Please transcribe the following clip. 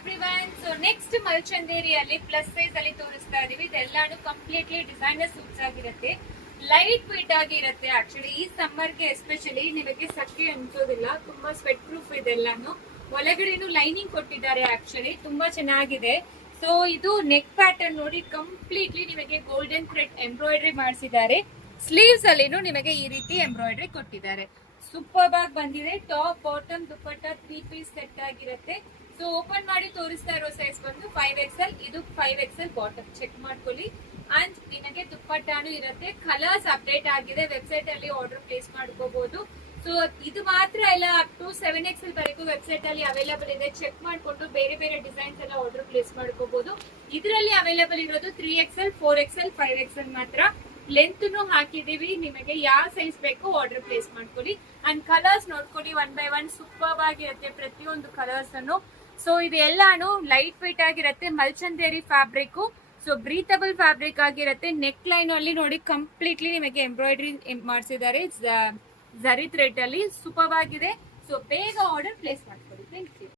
Everyone. So next ಮಲ್ಚಂದೇರಿಯಲ್ಲಿ plus size ಅಲ್ಲಿ ತೋರಿಸ್ತಾ ಇದೀವಿ. ಇದೆಲ್ಲಾನು ಕಂಪ್ಲೀಟ್ಲಿ ಡಿಸೈನರ್ ಸೂಟ್ಸ್ ಆಗಿರುತ್ತೆ, ಲೈಟ್ ವೇಟ್ ಆಗಿರುತ್ತೆ. ಆಕ್ಚುಲಿ ಈ ಸಮ್ಮರ್ ಗೆ ಎಸ್ಪೆಷಲಿ ನಿಮಗೆ ಸಕ್ಕೆ ಅನ್ಸೋದಿಲ್ಲ, ತುಂಬಾ ಸ್ವೆಟ್ ಪ್ರೂಫ್ ಇದೆಲ್ಲಾನು. ಒಳಗಡೆನು ಲೈನಿಂಗ್ ಕೊಟ್ಟಿದ್ದಾರೆ, ಆಕ್ಚುಲಿ ತುಂಬಾ ಚೆನ್ನಾಗಿದೆ. ಸೊ ಇದು ನೆಕ್ ಪ್ಯಾಟರ್ನ್ ನೋಡಿ, ಕಂಪ್ಲೀಟ್ಲಿ ನಿಮಗೆ ಗೋಲ್ಡನ್ ಥ್ರೆಡ್ ಎಂಬ್ರಾಯ್ಡ್ರಿ ಮಾಡಿಸಿದ್ದಾರೆ. ಸ್ಲೀವ್ಸ್ ಅಲ್ಲಿನೂ ನಿಮಗೆ ಈ ರೀತಿ ಎಂಬ್ರಾಯ್ಡ್ರಿ ಕೊಟ್ಟಿದ್ದಾರೆ. ಸೂಪರ್ ಆಗಿ ಬಂದಿದೆ. ಟಾಪ್ ಬಾಟಮ್ ದುಪ್ಪಟ್ಟ 3 ಪೀಸ್ ಸೆಟ್ ಆಗಿರುತ್ತೆ. ಸೊ ಓಪನ್ ಮಾಡಿ ತೋರಿಸ್ತಾ ಇರೋ ಸೈಜ್ ಬಂದು 5XL. ಇದು 5XL ಬಾಟಮ್, ಚೆಕ್ ಮಾಡ್ಕೊಳ್ಳಿ. ಅಂಡ್ ನಿಮಗೆ ದುಪ್ಪಟ್ಟಾನು ಇರುತ್ತೆ. ಕಲರ್ಸ್ ಅಪ್ಡೇಟ್ ಆಗಿದೆ, ವೆಬ್ಸೈಟ್ ಅಲ್ಲಿ ಆರ್ಡರ್ ಪ್ಲೇಸ್ ಮಾಡ್ಕೋಬಹುದು. ಸೊ ಇದು ಮಾತ್ರ ಇಲ್ಲ, ಅಪ್ ಟು 7XL ವರೆಗೂ ವೆಬ್ಸೈಟ್ ಅಲ್ಲಿ ಅವೈಲೇಬಲ್ ಇದೆ. ಚೆಕ್ ಮಾಡ್ಕೊಂಡು ಬೇರೆ ಬೇರೆ ಡಿಸೈನ್ಸ್ ಎಲ್ಲ ಆರ್ಡರ್ ಪ್ಲೇಸ್ ಮಾಡ್ಕೋಬಹುದು. ಇದರಲ್ಲಿ ಅವೈಲೇಬಲ್ ಇರೋದು 3XL, 4XL, 5XL ಮಾತ್ರ. ಲೆಂತ್ ಹಾಕಿದೀವಿ, ನಿಮಗೆ ಯಾವ ಸೈಜ್ ಬೇಕು ಆರ್ಡರ್ ಪ್ಲೇಸ್ ಮಾಡ್ಕೊಳ್ಳಿ. ಅಂಡ್ ಕಲರ್ಸ್ ನೋಡ್ಕೊಳ್ಳಿ, 1 by 1 ಸೂಪರ್ ಆಗಿರುತ್ತೆ ಪ್ರತಿಯೊಂದು ಕಲರ್ಸ್ ಅನ್ನು. ಸೊ ಇದೆಲ್ಲಾನು ಲೈಟ್ ವೇಟ್ ಆಗಿರುತ್ತೆ, ಮಲ್ಚಂದೇರಿ ಫ್ಯಾಬ್ರಿಕ್. ಸೊ ಬ್ರೀತಬಲ್ ಫ್ಯಾಬ್ರಿಕ್ ಆಗಿರುತ್ತೆ. ನೆಕ್ ಲೈನ್ ಅಲ್ಲಿ ನೋಡಿ ಕಂಪ್ಲೀಟ್ಲಿ ನಿಮಗೆ ಎಂಬ್ರಾಯ್ಡ್ರಿ ಮಾಡಿಸಿದ್ದಾರೆ ಜರಿ ಥ್ರೆಡ್ ಅಲ್ಲಿ. ಸೂಪರ್ ಆಗಿದೆ. ಸೊ ಬೇಗ ಆರ್ಡರ್ ಪ್ಲೇಸ್ ಮಾಡ್ಕೊಳ್ಳಿ. Thank you.